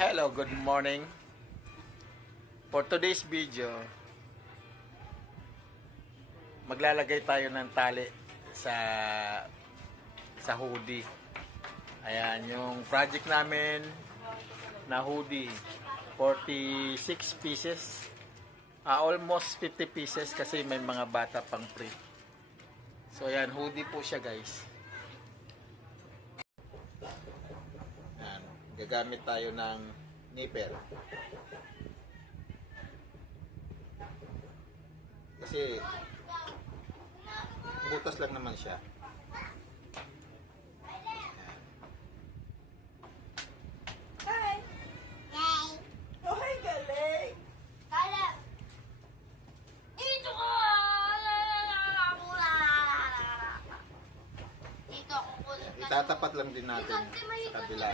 Hello, good morning. For today's video, maglalagay tayo ng tali sa hoodie. Ayan, yung project namin na hoodie, 46 pieces. Almost 50 pieces kasi may mga bata pang free. So ayan, hoodie po siya, guys. Ayan, gagamit tayo ng nipper. Kasi butas lang naman siya. Hi! Yay! Oh, hi, galing! Kala! Dito ko! Dito ako kulit ka. Itatapat lang din natin sa kabila.